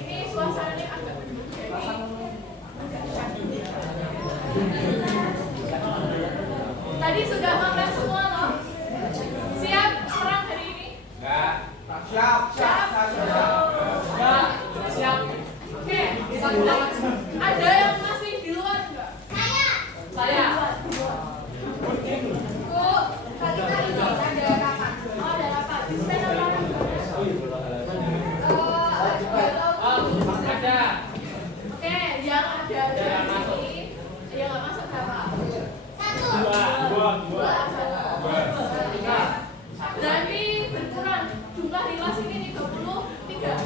Ini suasananya agak mendung, jadi agak cantik. Tadi sudah makan semua loh. Siap serang hari ini? Enggak. Siap. Oke. Ada yang masih di luar enggak? Saya. Bu, tadi ada rapat. Oh, ada rapat. Stand up rapat. Ada. Oke, yang ada di sini, yang nggak masuk berapa? Dua. Berarti berkurang jumlah di kelas ini 33.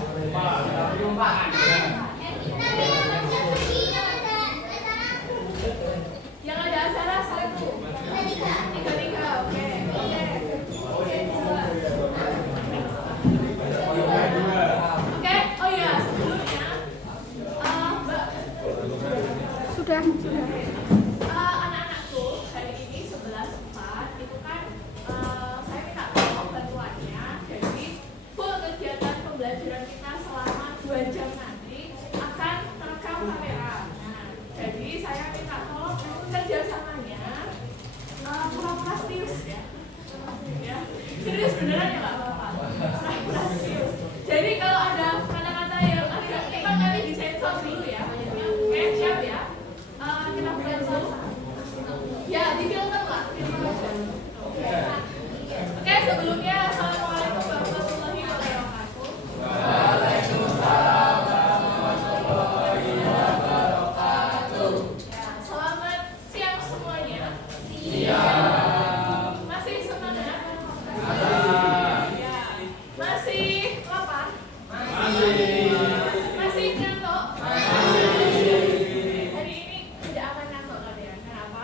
Yang ada acara 1. 33. Oke. Oke. Oh ya, sebelumnya Mbak. Sudah. Anak-anakku hari ini 11.4 itu kan saya minta tolong bantuannya. Jadi full kegiatan pembelajaran kita selama 2 jam nanti akan terekam kamera. Nah, jadi saya minta tolong kerjasamanya pura-pura serius ya. Serius beneran ya nggak apa-apa. Pura-pura serius. Jadi kalau ada kata-kata yang agak kita kali disensor dulu ya. Oke, siap ya. Kita buka dulu. Ya, di filter lah. Oke, sebelumnya assalamualaikum warahmatullahi wabarakatuh. Waalaikumsalam warahmatullahi wabarakatuh. Ya, selamat siang semuanya. Siap. Masih semangat? Ya. Masih lapar? Masih ngantuk? Hari ini tidak akan ngantuk kalian. Kenapa?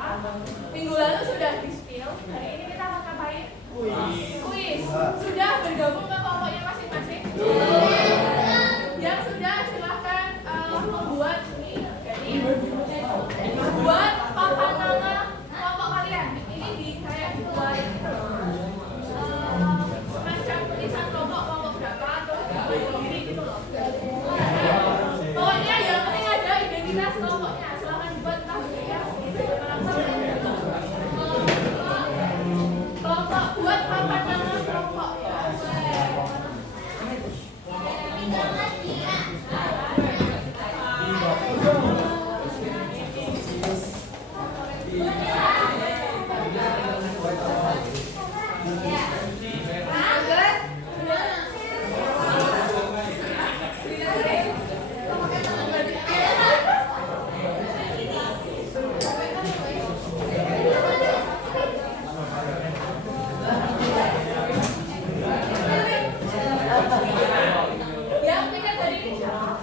Minggu lalu sudah di-spill. Hari ini kita akan ngapain? Kuis. Sudah bergabung ke kelompoknya masing-masing? Yang sudah silahkan membuat ini. Jadi buat papan nama kelompok kalian. Ini di kayak buat semacam tulisan kelompok berapa atau ini gitu loh. Pokoknya yang penting ada identitas kelompoknya. Silahkan dibuat tahu ya. Kelompok buat papan nama kelompok ya. Yang tiga tadi ini siapa?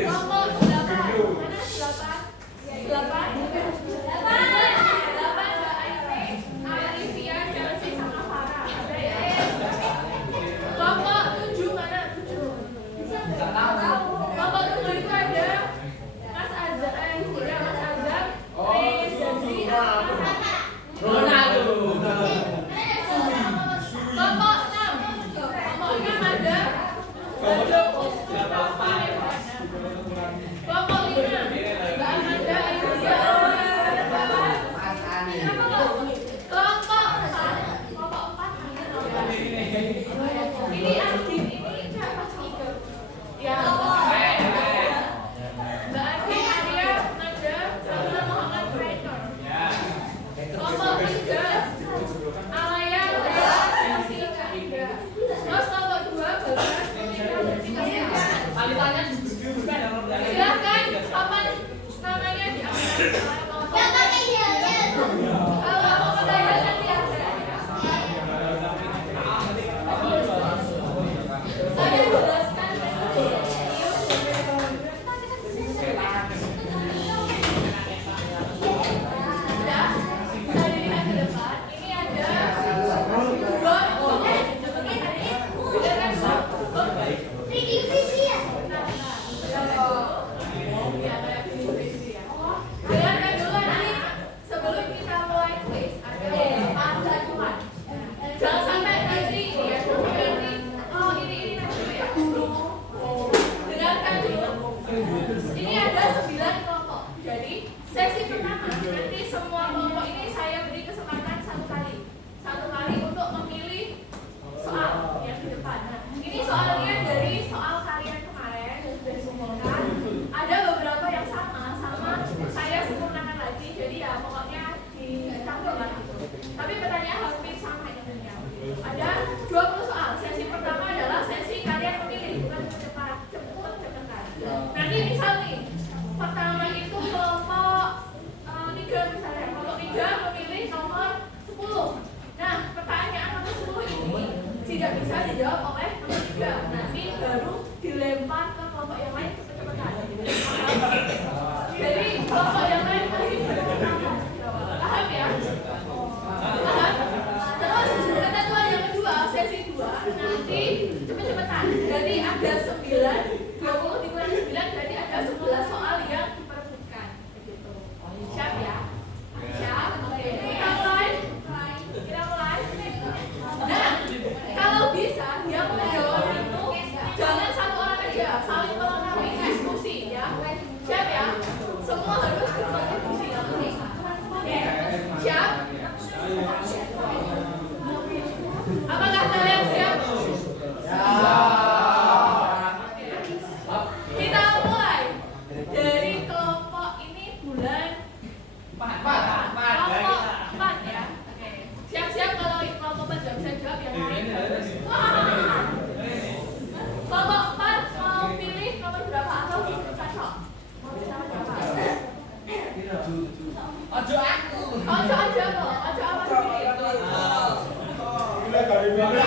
Kelompok 8. Mana 8? 8 Mbak Aini, Alivia, Chelsea sama Farah. Ada ya? Kelompok 7 mana? 7. Kelompok 7 itu ada Mas Azam, Mas Azam, Riz, Jazri, Ronaldo. Kelompok 6. Kelompok 6 ada Badro, Mustafa, Rehana. Kelompok 5 Mbak Amanda, Ayudia. Kelompok 4 ini Adin, ini siapa sih? Ya, Mbak Adin, Arya, Nada, sama Muhammad Rainer. Kelompok 3 Alaya, Lea, Chelsea, Ida. Terus kelompok 2 Bagas, silahkan papan namanya diambil. Kalau mau bertanya nanti ada. Saya jelaskan ya, bisa dilihat ke depan. Ini ada dua dengarkan dulu anak, sebelum kita mulai quiz ada beberapa acuan. Jangan sampai nanti ya, nanti oh ini nanti ya. Dengarkan dulu. Ini ada 9 kelompok. Jadi sesi pertama nanti semua kelompok ini saya beri kesempatan satu kali untuk memilih soal yang di depan. Nah, ini soalnya dari soal kalian kemarin yang sudah dikumpulkan. Ada beberapa yang sama saya sempurnakan lagi. Jadi ya pokoknya dicampur lah gitu. Tapi pertanyaan hampir sama intinya. Ada 20 soal. Sesi pertama adalah sesi kalian memilih, bukan cepat. Nanti misal nih, pertama itu kelompok 3 misalnya. Kelompok 3 memilih nomor 10. Nah, pertanyaan nomor 10 ini tidak bisa dijawab oleh nomor 3. Nanti baru dilempar ke kelompok yang lain kecepatan. Jadi kelompok yang lain masih berkecepatan. Paham ya? Paham? Terus ketentuan yang kedua, sesi 2 nanti cepet-cepetan. Jadi ada 20 dikurangi 9, jadi ada 11 soal yang diperebutkan. Begitu. Siap ya? Siap? Oke. Kita mulai. Nah, kalau bisa yang menjawab itu jangan satu orang aja, saling melengkapi diskusi ya. Siap ya? Semua harus berkontribusi. Oke. Siap? Apakah kalian siap? Kita mulai dari kelompok ini bulan 4 ya. Oke. Siap-siap kalau kelompok 4 nggak bisa jawab yang lain. Wah. Kelompok 4 mau pilih nomor berapa atau cocok? Mau pilih nomor berapa? Ojo aku. Ojo aja kok. Ojo apa pilih? Oke, 12.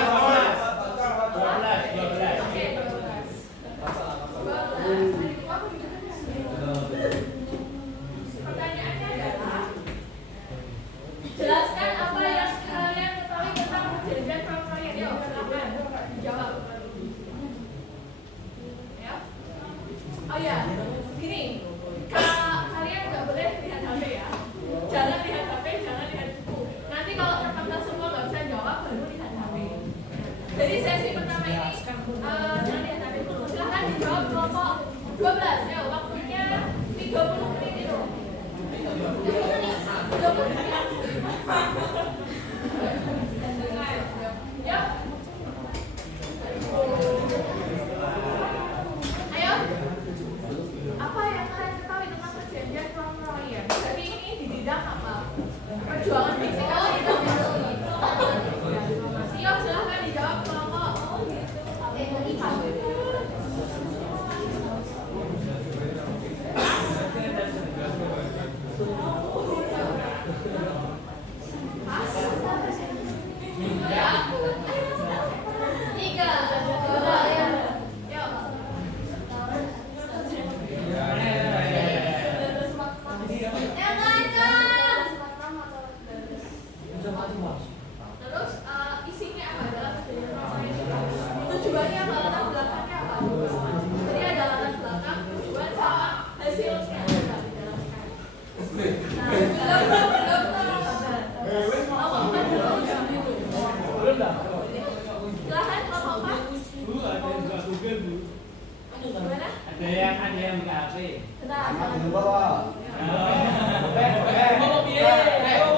Pertanyaannya adalah jelaskan apa yang kalian ketahui tentang perjanjian perceraian. Yuk, silakan jawab. Ya. Oh ya, gini. Kalian nggak boleh lihat HP ya. Jangan lihat HP, jangan lihat buku. Nanti kalau terpaksa semua nggak bisa jawab, baru lihat HP. Jadi sesi pertama ini jangan lihat HP dulu. Silahkan dijawab kelompok 12. Ya, waktunya 30 menit itu. 30 menit. Ya. Ayo. Apa yang kalian ketahui tentang perjanjian perceraian? Jadi ini di bidang apa? Perjuangan fisik atau diplomasi? Yuk, silahkan dijawab kelompok. Pas. Kan ada yang buka HP. Bentar. Dulu bawa. Mau piye? Ayo.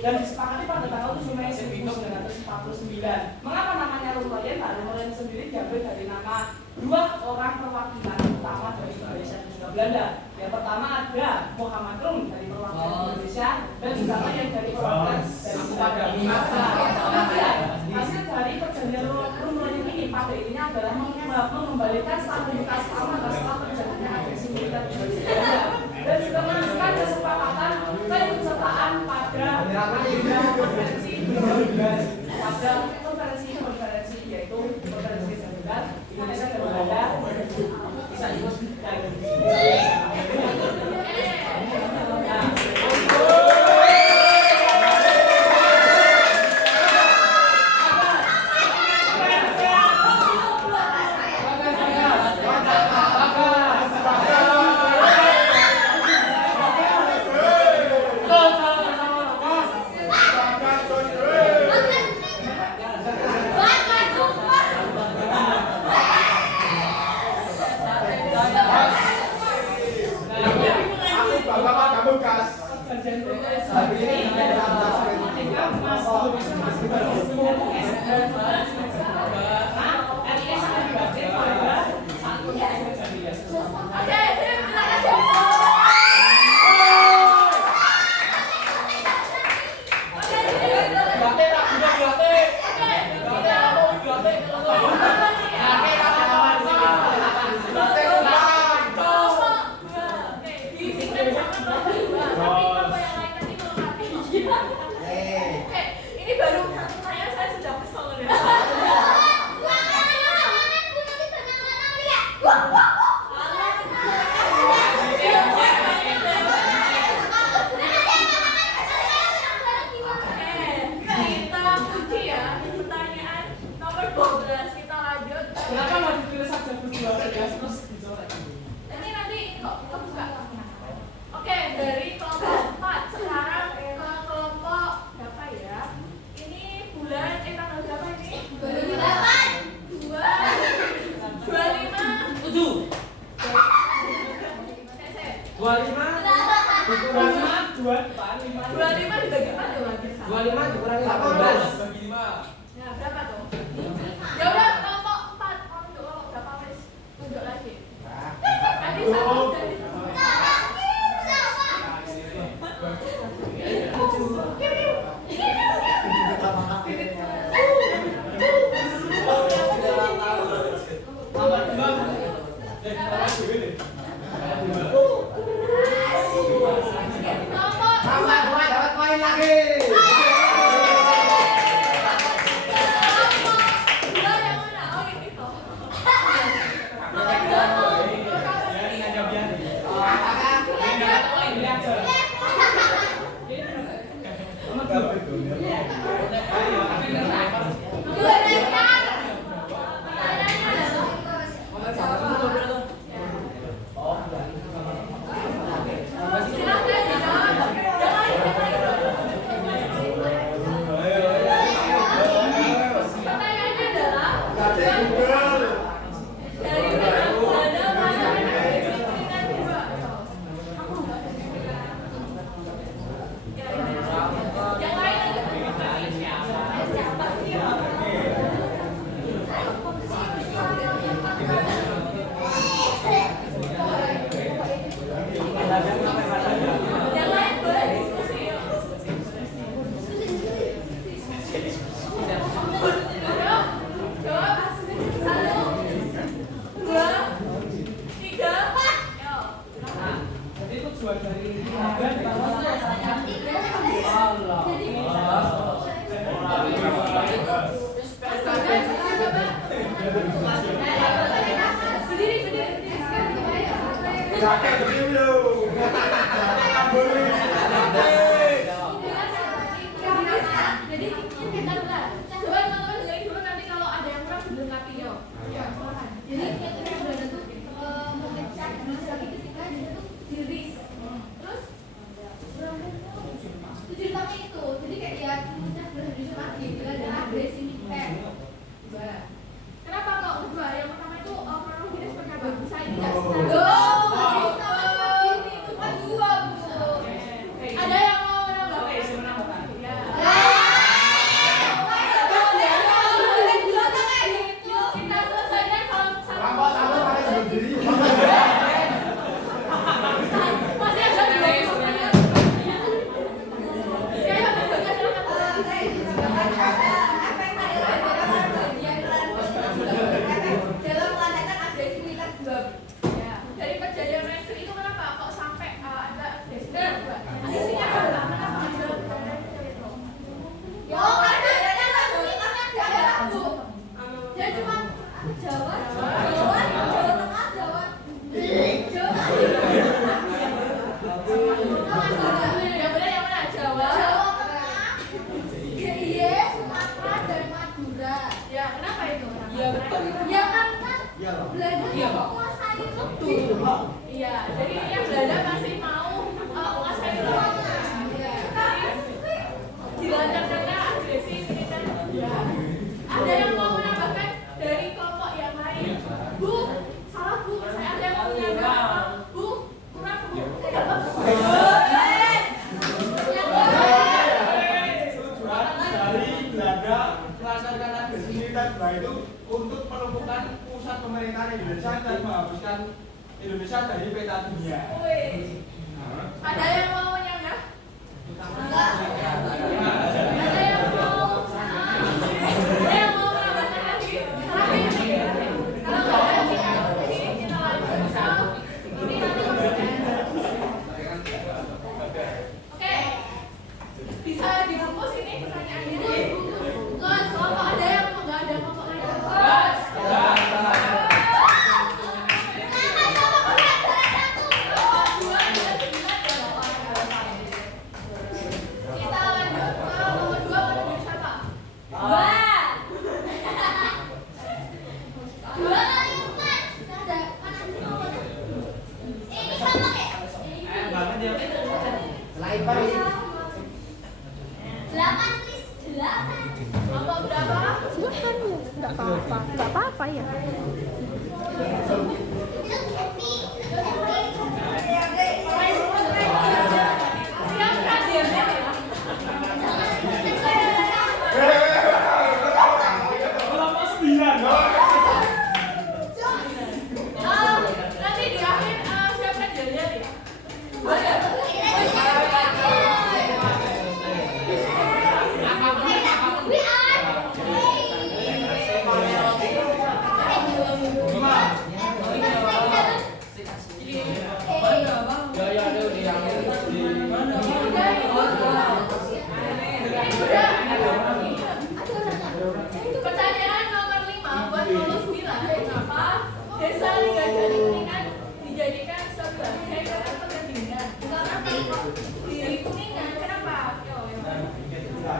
Dan disepakati pada tanggal 7 Mei 1949. Mengapa namanya Rumah Royan? Rumah Royan sendiri diambil dari nama dua orang perwakilan utama dari Indonesia dan juga Belanda. Yang pertama ada Muhammad Rum dari perwakilan Indonesia dan juga yang dari perwakilan dari Belanda. Hasil dari perjanjian Rum ini pada intinya adalah mengembalikan stabilitas keamanan setelah terjadinya agresi militer Belanda dan juga menunjukkan kesepakatan keikutsertaan pada konferensi yaitu konferensi Senegal Indonesia dan Belanda bisa ikut dan ini baru pertanyaan saya sudah kesel ya. Kita kunci ya pertanyaan nomor 12 kita lanjut. kenapa nggak ditulis saja peristiwa tegas terus dicoret? Ini nanti kok kebuka. Oke, dari kelompok 4 sekarang ke kelompok berapa ya? Ini bulan tanggal berapa ini? 28 25 7 25 dibagi 4 ya lagi. 25 dikurangi 18 bagi 5. Nah, berapa tuh? Ya udah kelompok 4 mau tunjuk kelompok berapa wes? Tunjuk lagi. Tadi sama dari dapat poin lagi. Kenapa kok kedua? Yang pertama itu kronologinya seperti apa? Saya tidak itu kan dua, Bu. Ada yang mau menambah? Ya. Kita Jawa, Jawa Tengah, Jawa. Yang benar yang mana? Jawa. Jawa Tengah, DIY, Sumatera dan Madura. Ya, kenapa itu? Iya, betul. Ya karena Belanda menguasai lebih. Iya, jadi yang Belanda masih mau menguasai wilayah. Dilancarkannya agresi militer. Ya. Ada yang mau menambahkan dari kelompok yang lain? Bu, salah Bu. Saya ada yang mau menambahkan. Bu, kurang Bu. Tujuan dari Belanda melaksanakan agresi militer itu untuk melumpuhkan pusat pemerintahan Indonesia dan menghapuskan Indonesia dari peta dunia. Wih. Ada yang mau menyanggah? Ada yang mau menambahkan lagi? Terakhir nih. Kalau nggak ada ini kita lanjut. Ini nanti oke. Bisa dihapus ini pertanyaannya. Guys, kelompok ada yang nggak ada kelompok lain? Kita lanjut ke nomor 2 menuju siapa? Dua kali empat. Ada mana sih nomor? Ini kelompok ya? Banget ya. Selain Paris. 8 please. 8. Kelompok berapa? Silahkan ya, nggak apa-apa, nggak apa-apa ya. Siapkan diamnya ya. Kelompok 9. Nanti di akhir siapkan diamnya ya. Pertanyaan nomor 5 buat nomor 9. Kenapa desa Ligadani Kuningan dijadikan sebagai kota pertandingan? Karena di Kuningan, kenapa? Kenapa?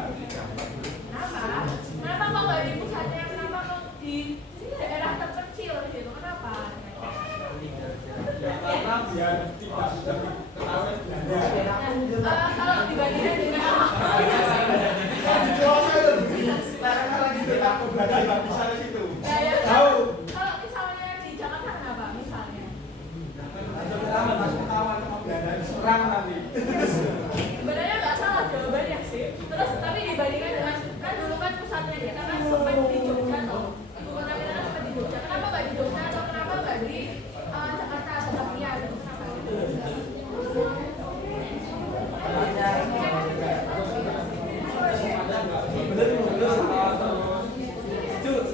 Kenapa kok nggak di pusatnya? Kenapa kok di daerah terpencil gitu? Kenapa? Karena biar tidak ketahuan Belanda. Kalau dibandingkan dengan Karena lagi dekat ke Belanda nggak bisa ke situ. Jauh. Kalau misalnya di Jakarta kenapa? Misalnya? Pertama masuk kawan sama Belanda serang nanti. Sebenarnya nggak salah jawabannya sih. Terus tapi dibandingkan dengan kan dulu kan pusatnya kita kan sempat di Jogja tuh. Ibu kota kita kan sempat di Jogja. Kenapa nggak di Jogja atau kenapa nggak di Jakarta atau Batavia gitu?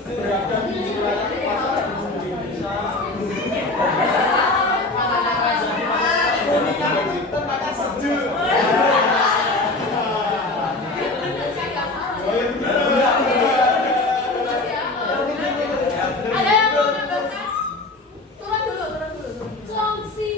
Berada di wilayah kekuasaan Indonesia. Kuningan itu tempatnya sejuk. Bener sih nggak salah. Oh, iya, benar. Terus ya, ada yang mau menambahkan? Turun dulu. Kongsi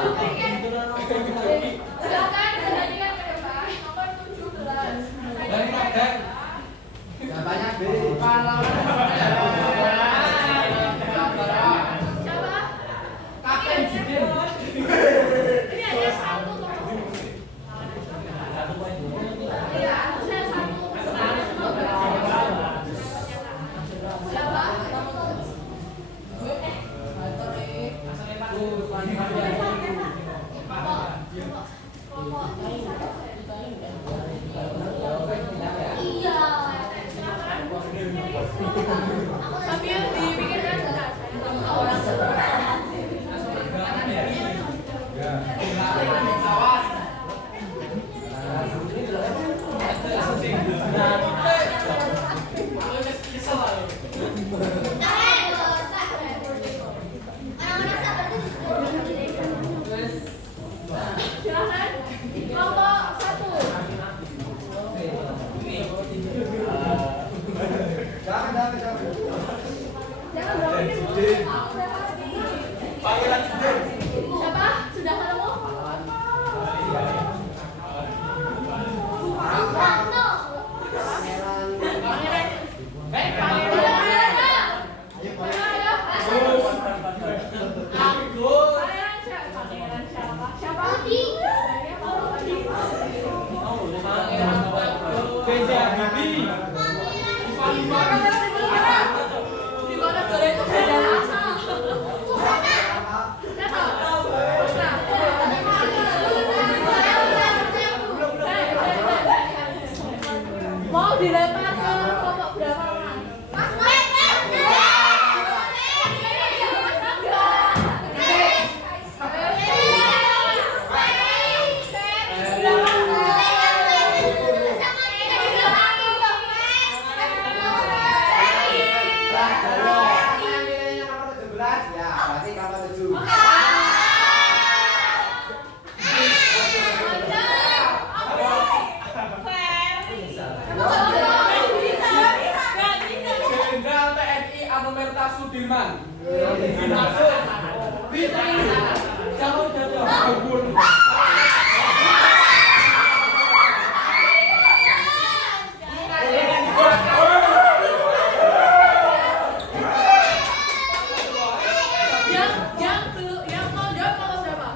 Silakan pertandingan ke depan nomor 17. Banyak Siapa? Kapten Jidin. Ini ada satu nomor. Iya, saya satu. Siapa? Sambil dipikirkan sebentar. Silakan kelompok 1. Jangan. Jangan berhenti. Panggilan Jidin. Siapa? Sudah ketemu? Pangeran. Pangeran siapa? Siapa? Beja Bibi. Di mana boleh itu beda rasa. Mau dilempar ke kelompok berapa, Mas? Jenderal TNI Anumerta Sudirman. Dimaksud Fitri. Jangan jatuh. Yang mau jawab kalau siapa?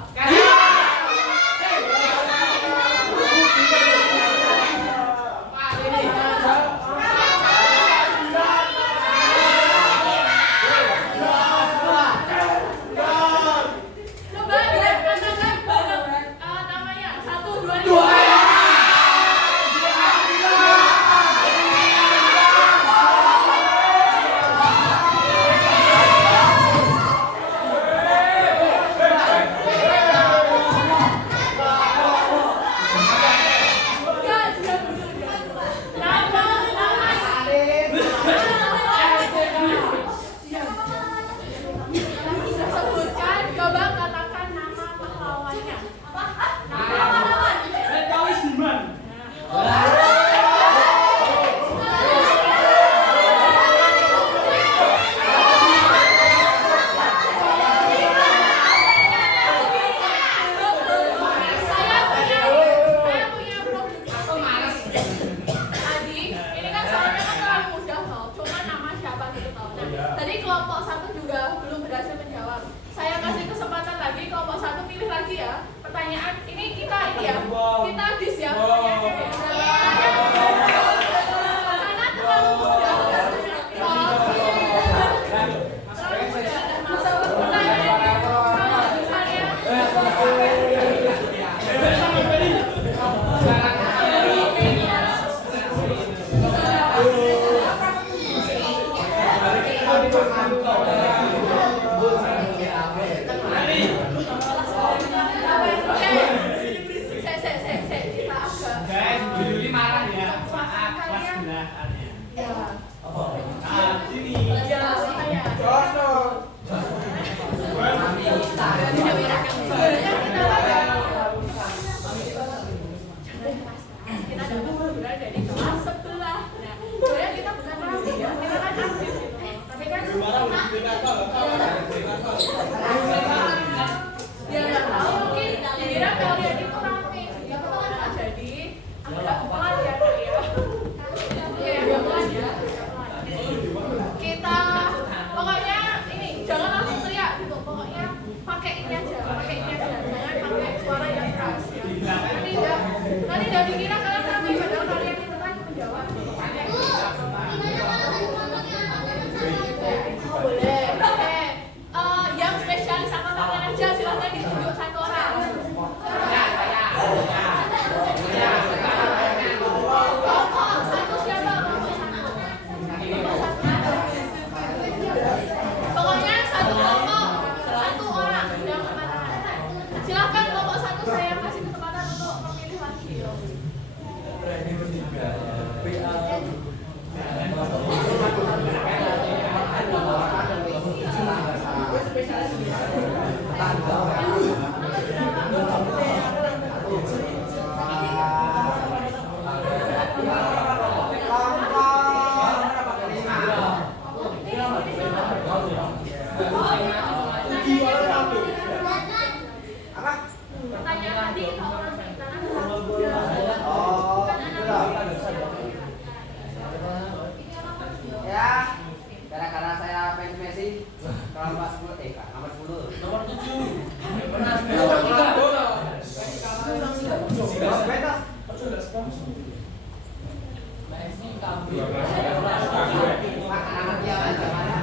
Coba katakan bareng namanya 1, 2, 3. Sebutkan, coba katakan nama pahlawannya. Kawis Diman. Saya punya problem. Tadi, ini kan soalnya kan terlalu mudah toh, cuma nama siapa gitu toh. Nah, tadi kelompok 1 juga belum berhasil menjawab. Saya kasih kesempatan lagi kelompok 1 pilih lagi ya. Pertanyaan ini kita ya, kita dis ya pertanyaannya ya. Karena terlalu mudah. Terlalu mudah. Pertanyaannya kalau misalnya Saya aja, pakai ini aja, jangan pakai suara yang keras. Nanti udah dikira kalian ramai, padahal kalian itu kan menjawab. Oh, boleh. Oke. Yang spesialis sama tangan aja silahkan ditunjuk satu orang. Satu siapa? Pokoknya satu kelompok, satu orang yang kemana-mana. Silahkan kelompok satu saya kasih kesempatan untuk memilih lagi. Pertanyaan tadi kalau orang tangan Ya, gara-gara saya fans Messi, kalau nomor 10, nomor 10. Nomor 7. Nomor 3. Makanan dia aja mana?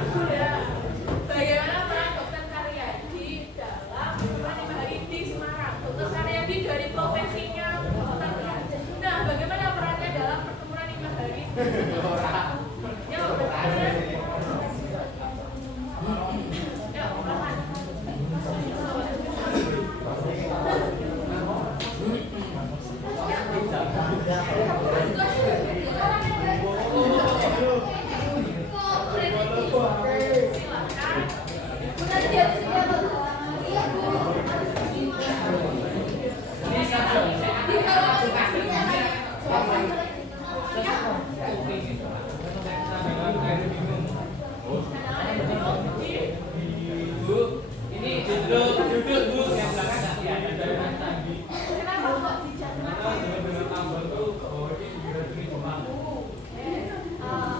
Bagaimana peran Dokter Karyadi dalam pertemuan 5 hari di Semarang? Dokter Karyadi dari profesinya dokter. Nah, bagaimana perannya dalam pertemuan 5 hari di Semarang? Yuk, pertanyaan. Yuk, pertanyaan. Bu, ini duduk Bu, yang belakang enggak ya? Kenapa kok dijangan?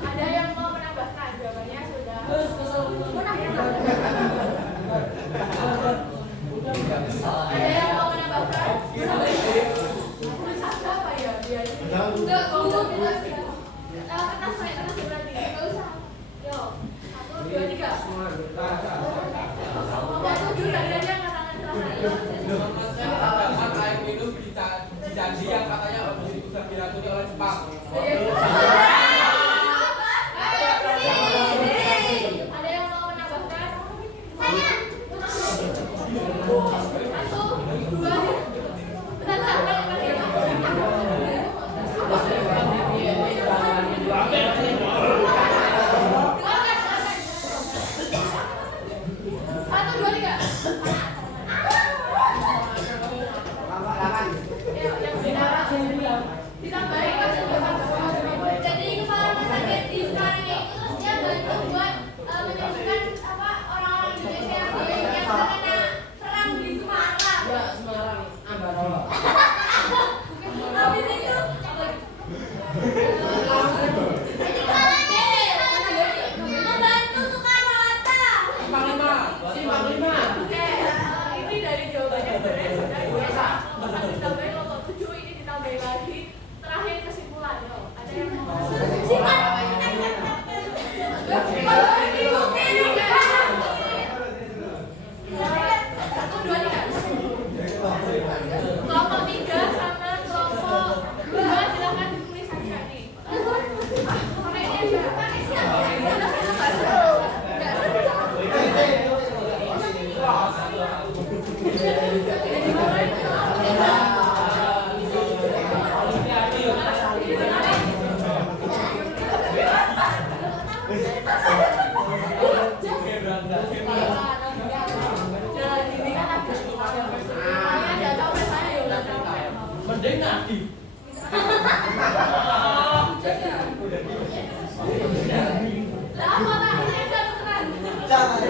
Ada yang mau menambahkan? Jawabannya sudah. Ada yang mau menambahkan? Tulis apa ya? Biar enggak ngomong kertas naik kertas berarti. Enggak usah. Yuk. 1, 2, 3. Ngomong 7 dari aja katakan Pendapat air minum dijanjikan katanya harus diputar diracuni oleh Jepang. Ada yang mau menambahkan? 1, 2, Jadi kepala rumah sakit di sekarang itu terus dia bantu buat menyembuhkan apa orang-orang Indonesia yang terkena perang di Semarang. Ya, Semarang, Ambarawa. Habis itu jadi kepalanya membantu Soekarno Hatta. Simpang 5. Oke, ini dari jawabannya sebenarnya sudah biasa. Pas ditambahin nomor 7 ini ditambahin lagi. Terakhir kesimpulan, yo. Ada yang mau? Satu, dua, tiga. Kelompok 3 sama kelompok 2 silakan ditulis saja nih. Pakai ini aja. Pakai siap. Mending nadi. Jangan.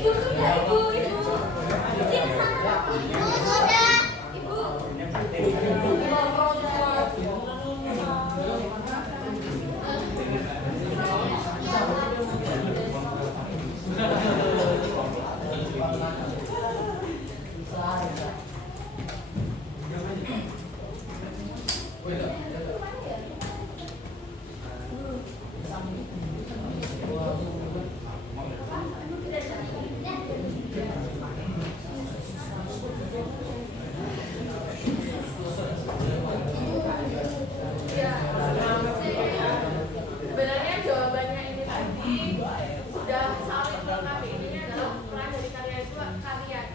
Ibu sudah, ibu. Sini sana. Ibu sudah, ibu. Sebenarnya jawabannya ini tadi sudah saling melengkapi. Ini adalah peran dari karya itu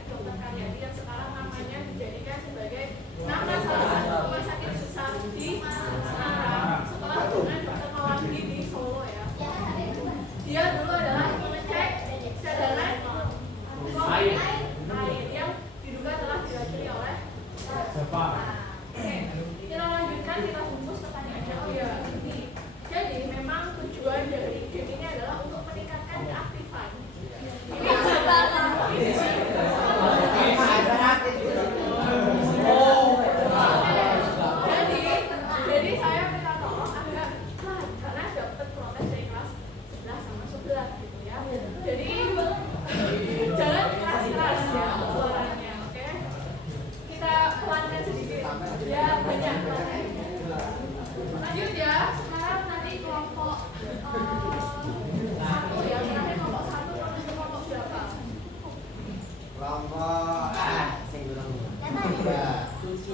dokter Karyadi yang sekarang namanya dijadikan sebagai nama salah satu rumah sakit besar di Semarang setelah dengan dokter Mawandi di Solo ya. Dia dulu adalah pengecek cadangan air yang diduga telah diracuni oleh Oke, kita lanjutkan, kita bungkus pertanyaannya. Oh ya, ini. Jadi memang tujuan dari game ini adalah untuk meningkatkan keaktifan. Ini jadi saya minta tolong agak pelan karena dapat protes dari kelas 11 sama 11 gitu ya. Jadi jangan keras-keras ya suaranya, oke? Kita pelankan sedikit. Ya banyak. Lanjut ya. Sekarang tadi kelompok 1 ya. Terakhir kelompok 1 kelompok berapa? Kelompok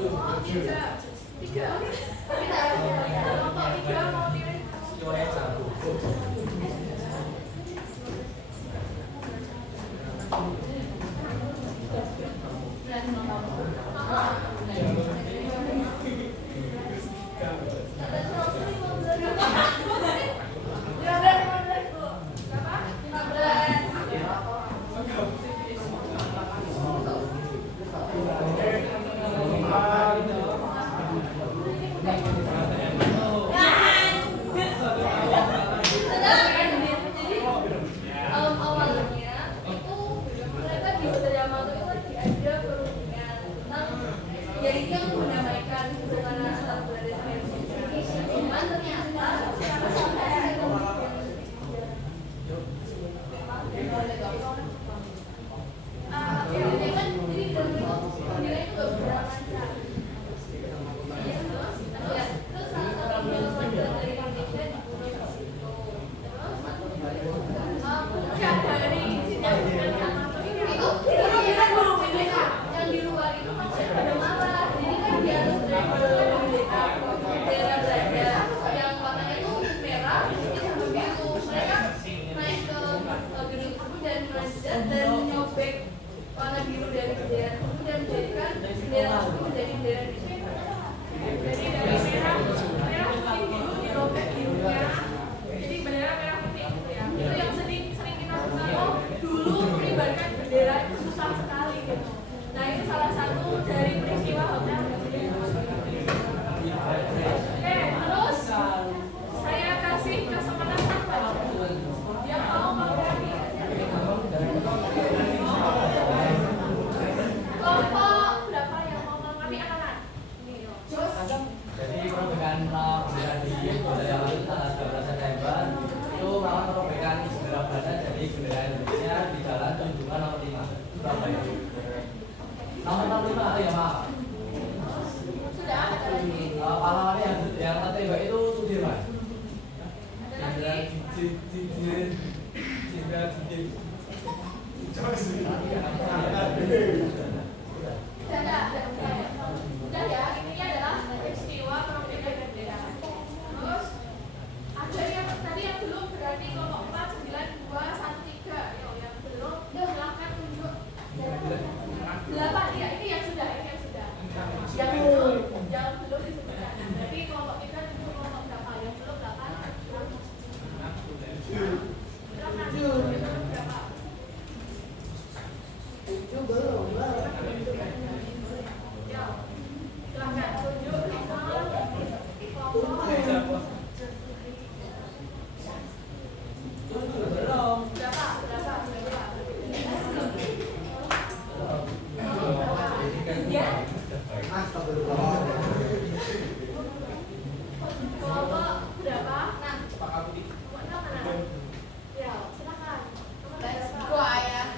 Oh, 3. Kelompok 3 mau pilih. Udah ya, intinya adalah peristiwa perobekan bendera. Terus ada yang tadi yang belum berarti kelompok 4, 9, 2, 1, 3. Yang belum silahkan Ya, silahkan tunjuk nomor kelompok. Kelompok berapa? Nah, kelompok enam mana? Ya, silakan. Nomor Let's berapa? go ayah.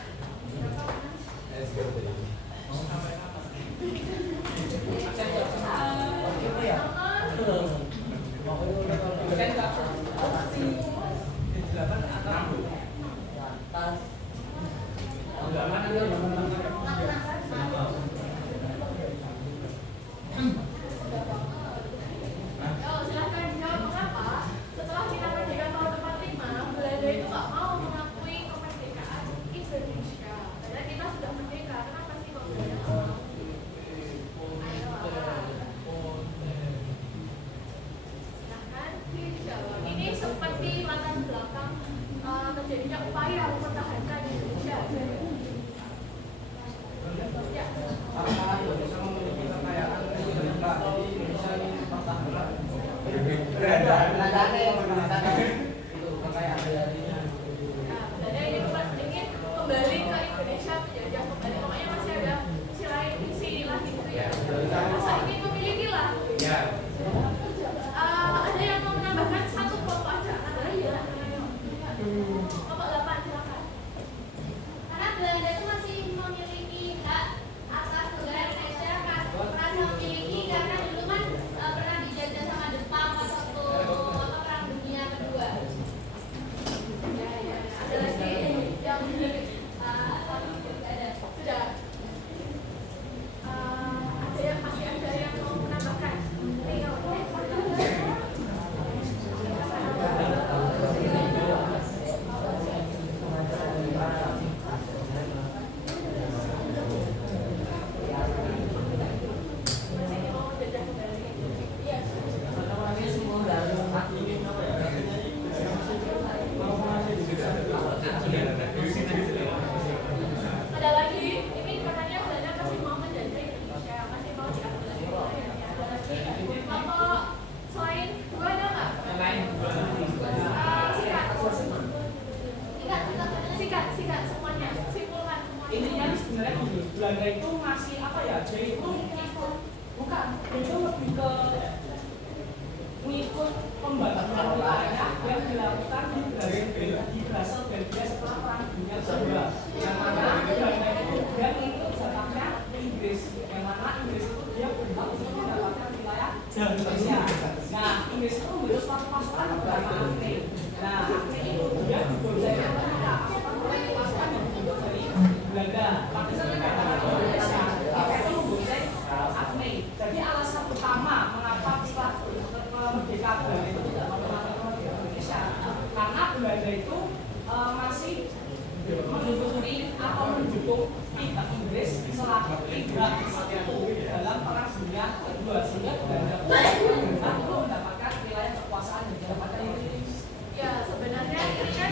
Silahkan dijawab mengapa setelah kita merdeka tahun 45 Belanda itu nggak mau mengakui kemerdekaan Indonesia. Padahal kita sudah merdeka. Kenapa sih kok Belanda nggak mau? Ayo, silahkan dijawab. Ini seperti latar belakang terjadinya upaya mempertahankan Indonesia. Ya. Apakah Indonesia memiliki kekayaan yang berlimpah? Jadi Indonesia ingin mempertahankan Beladane yang menggunakan itu kekayaan darinya. Nah, Belanda ini ingin kembali ke Indonesia, menjajah kembali. Pokoknya masih ada misi lagi gitu ya. Masa ingin memiliki lah. Ada yang mau menambahkan satu kelompok aja? Kelompok 8 silakan. Karena Belanda itu masih memiliki hak atas negara Indonesia, kan merasa memiliki karena dulu kan pernah dijajah sama Jepang pas waktu perang dunia kedua. Ya. Ada lagi yang Ada. sudah. Ada yang masih ada yang mau menambahkan? Masih mau menjajah kembali? Iya. Ada lagi, ini katanya Belanda masih mau menjajah Indonesia, masih mau diambil lagi wilayahnya. Ada lagi, kelompok selain dua ada nggak? Sikat semuanya, simpulkan semuanya. intinya sebenarnya gini, Belanda itu masih apa ya? Dia itu bukan, dia itu lebih ke mengikut pembatasan wilayah yang dilakukan di Brasel Belgia setelah perang dunia kedua. Yang mana Belanda itu dia mengikut jatahnya Inggris, yang mana Inggris itu dia berhak untuk mendapatkan wilayah Indonesia. Nah, Inggris itu memberi suatu pasukan bernama Acme. Nah, Acme itu dia dibocorkan oleh pasukan yang dibentuk dari Belanda. Tapi setelah Indonesia, mereka itu membocor Acme. Jadi alasan utama mengapa setelah merdeka Belanda itu tidak mau mengambil kemerdekaan Indonesia, karena Belanda itu masih menelusuri atau mendukung pihak Inggris selaku pihak sekutu dalam perang dunia kedua, sehingga Belanda berhak untuk mendapatkan wilayah kekuasaan yang didapatkan Inggris. Ya, sebenarnya ini kan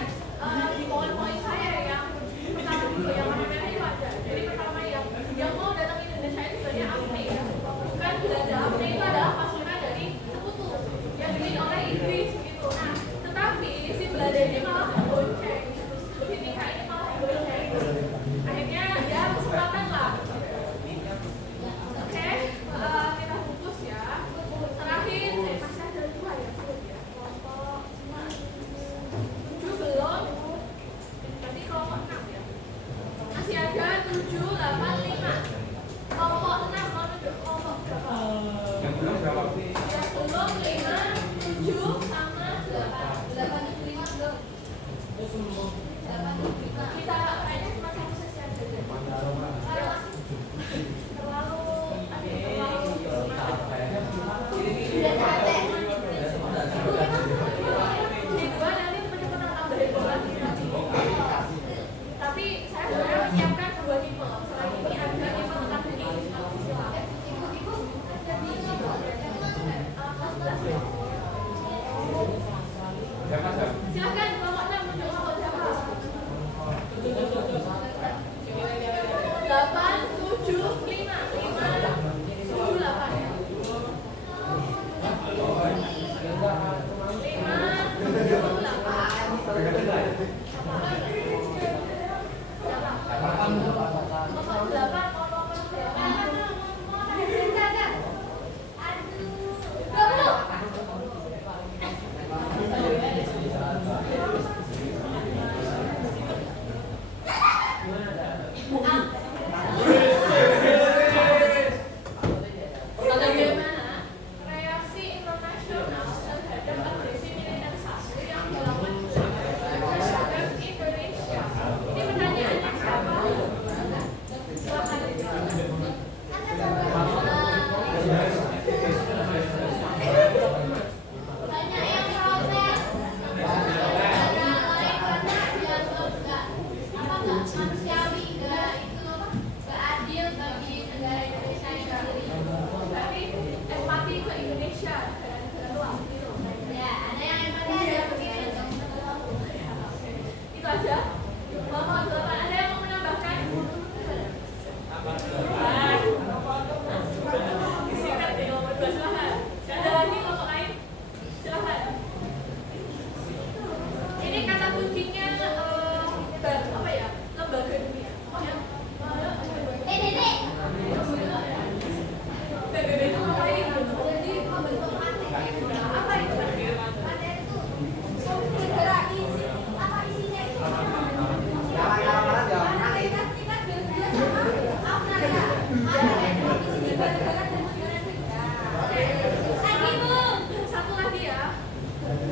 di poin-poin saya yang pertama dulu yang warna merah itu ada. Jadi pertama yang mau datang ke Indonesia itu sebenarnya Acme ya. Bukan Belanda. Acme itu adalah pasukan dari sekutu yang dimiliki oleh Inggris gitu. Nah, tetapi si Belanda ini malah bonceng. Ketika ini malah bonceng. Akhirnya ya kesempatan lah. Oke, kita bungkus ya.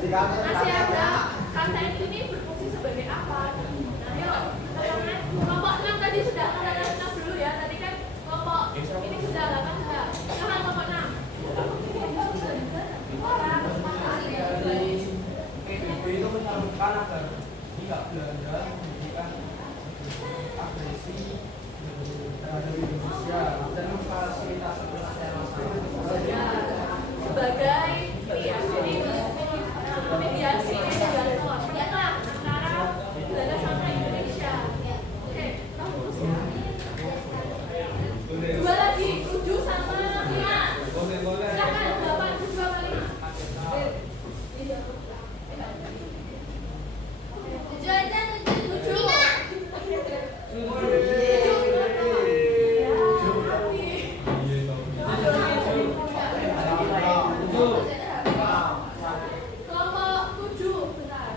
Masih ada KTN ini berfungsi sebagai apa? Nah, yuk, kelompok 6 tadi sudah kelompok 6 dulu ya. Tadi kan kelompok ini sudah 8 sudah. Sekarang kelompok 6. PBB itu menyalurkan agar tidak Belanda memberikan agresi terhadap Indonesia dan memfasilitasi Sebagai ini ya, jadi mediasi mediator penyerang antara Belanda sama Indonesia. Oke, kita fokus ya. 2 lagi, 7 sama 5. Silakan 8, 7 sama 5. Tujuh aja, tujuh. Kelompok 7, bentar.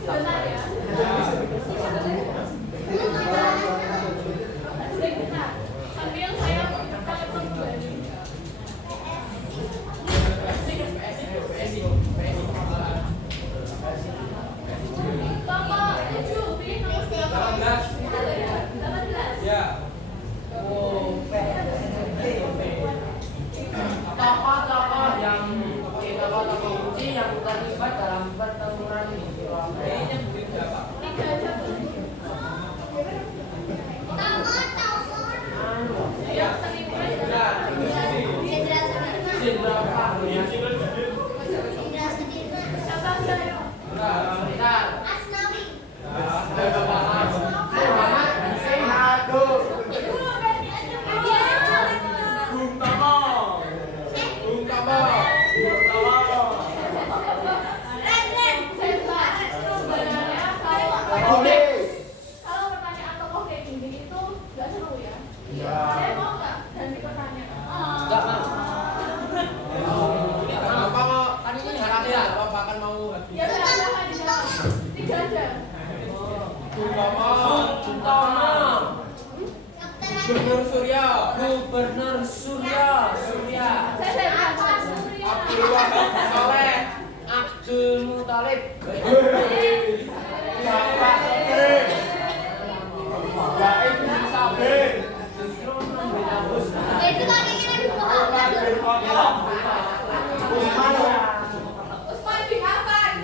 Bentar ya. Bentar. Sambil saya kembali. Kelompok 7, pilih nomor 18. 18. Ya. Tokoh-tokoh yang tokoh kunci yang terlibat dalam pertempuran ini. Kayaknya mungkin berapa? 3 aja boleh. Ya, terlibat. Jenderal Fahmi. Siapa saya? Bentar. Kalau pertanyaan tokoh kayak gini itu nggak seru ya? Saya mau nggak ganti pertanyaan? Enggak, Mas. Apa mau? Kan ini hati ya. Apa akan mau? Ya udah jangan dijawab. 3 aja. Suntono. Gubernur Surya. Gubernur Surya. Saya bilang Surya. Abdul Wahab Saleh. Abdul Muthalib. Bapak Sabrin, Baik bin Sabrin, Umar bin Khattab, Utsman, Usman bin Affan.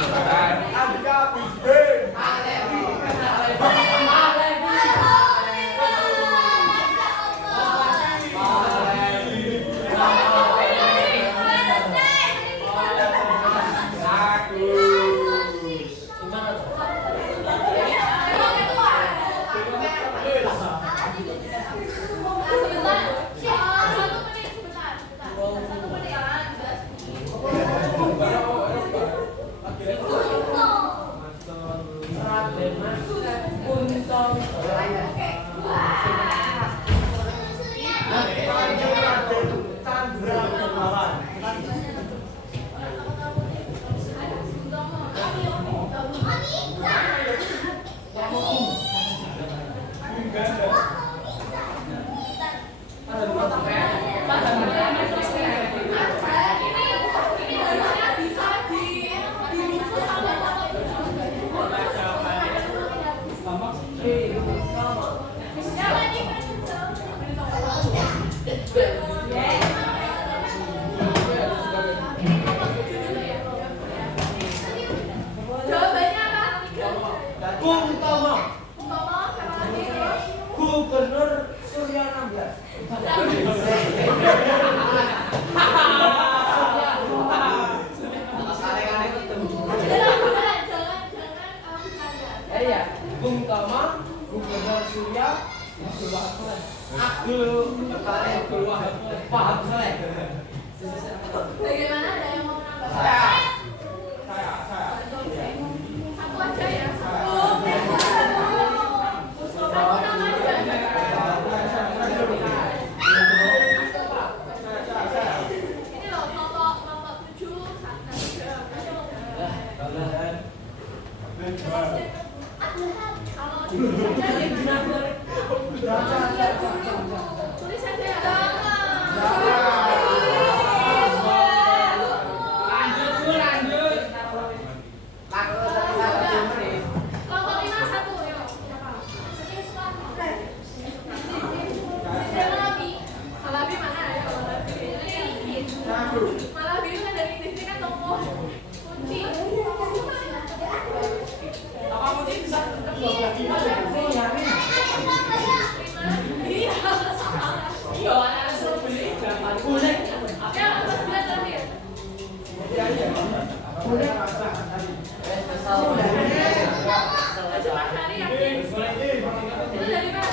Andika Bijbing. Jawabannya apa? Bung Tomo, Tomo, siapa lagi terus? Gubernur Surya 16. Iya, Bung Tomo, Gubernur Surya, Abdul Wahab Saleh. Bagaimana, ada yang mau menambah? Saya. Satu aja ya. Satu nama aja. Ini loh, kelompok 7 kalau tulis saja ya. Kelompok 5 1 yuk. Malabi mana ya? Malabi itu kan dari Inggris kan tokoh kunci. Apa kunci bisa tetap 12 kilo? Iya, sama. Iya, anak suruh beli berapa? Boleh. Ya, apa sudah terakhir? Cuma hari yakin. Itu dari mana?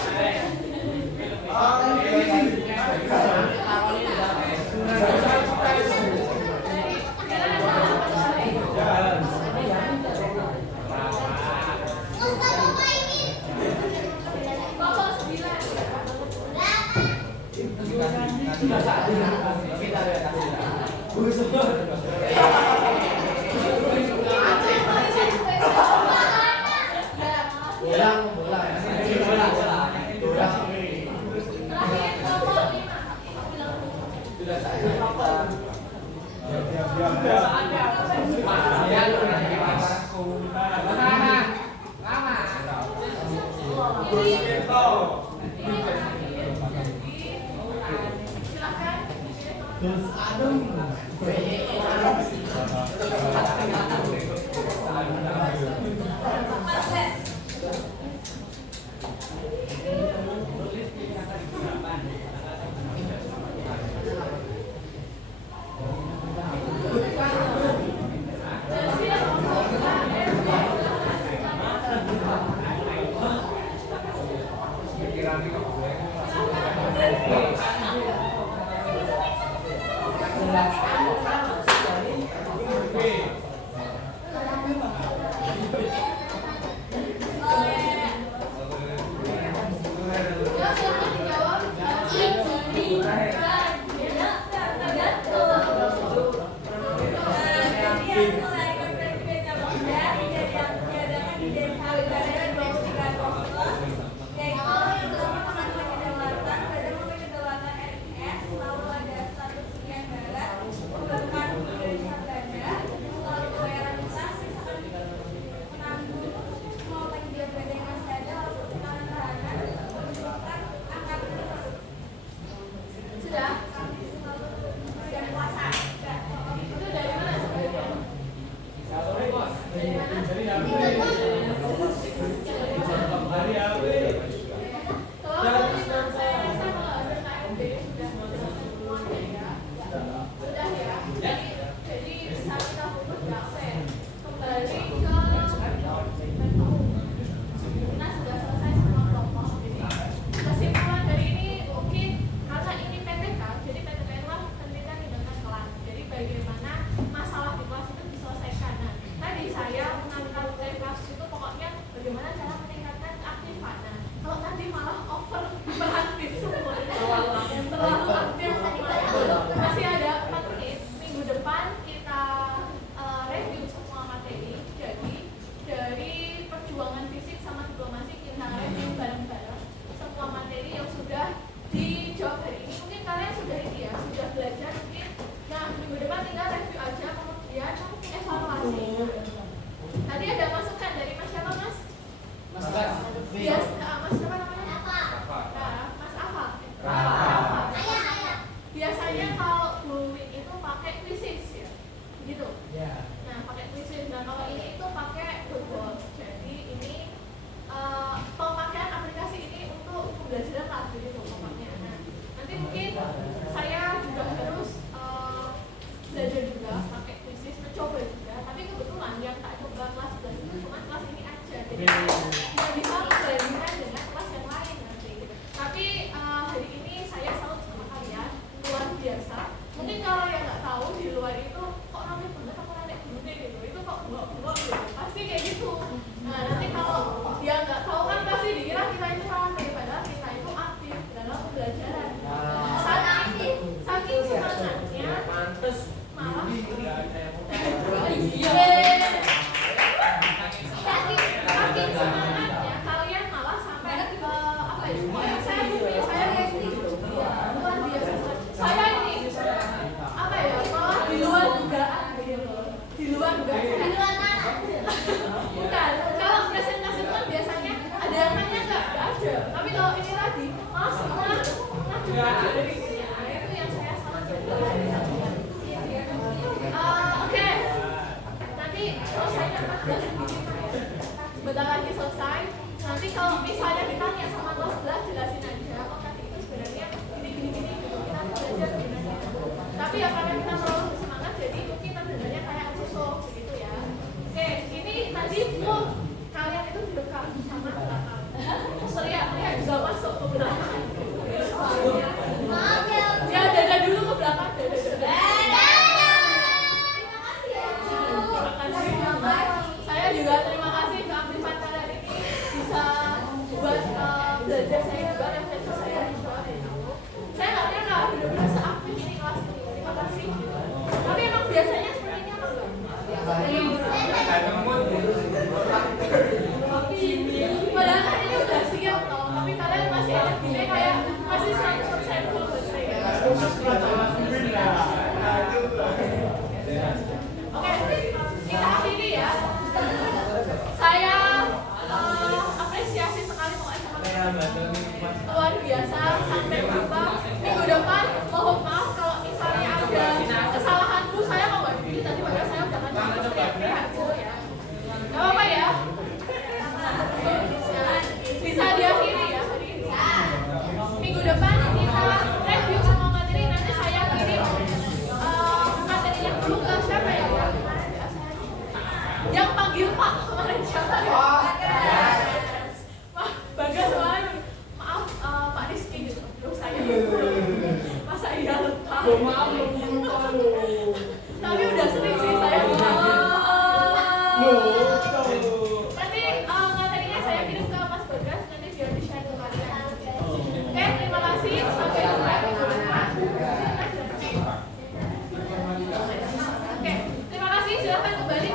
Kelompok 1 Saking semangatnya kalian malah sampai apa ya? Saya luar biasa. Saya ini apa ya? Malah di luar dugaan gitu. Di luar dugaan. Di luar mana? Bukan. Kalau presentasi itu kan biasanya ada yang nanya nggak? Nggak ada. Tapi kalau ini tadi malah semua ngajukan dari sini. Nah, itu yang saya sangat jadi. Oke. Nanti selesainya 14 menit. Bentar lagi selesai. Nanti kalau misalnya ditanya sama kelas 11 jelasin aja. Oh tadi itu sebenarnya gini gitu. Kita belajar sebenarnya. Tapi ya karena kita terlalu bersemangat jadi mungkin belajarnya kayak besok begitu ya. Oke, ini tadi full kalian itu direkam sama belakang. Teriak-teriak juga masuk ke belakang. Maaf ya. Ya dada dulu ke belakang. Dada. Saya juga terima kasih keaktifan kalian ini bisa buat belajar saya juga refleksi saya juga. Saya nggak nyangka benar-benar seaktif ini kelas ini. Terima kasih. Tapi emang biasanya seperti ini apa enggak? Padahal kan ini udah siap loh, tapi kalian masih ada gini kayak masih 100% full baterai. Oke, kita akhiri ya. Saya apresiasi sekali luar biasa. Sampai jumpa minggu depan. Mohon maaf kalau misalnya ada kesalahanku. Saya mau nggak ini tadi padahal saya udah ngajak teriak-teriak gitu ya. Gak apa-apa ya. Bisa diakhiri ya hari ini. Minggu depan kita review sama materi. Nanti saya kirim materinya dulu ke siapa ya? Yang panggil Pak kemarin siapa ya? Bagas kemarin. Maaf Pak Rizky gitu. Terus saya masa iya lupa. Maaf lupa lu. Tapi udah sering sih saya lupa. Nanti materinya saya kirim ke Mas Bagas. Nanti biar di share ke kalian. Oke, terima kasih. Sampai jumpa minggu depan. Oke, terima kasih. Silahkan kembali.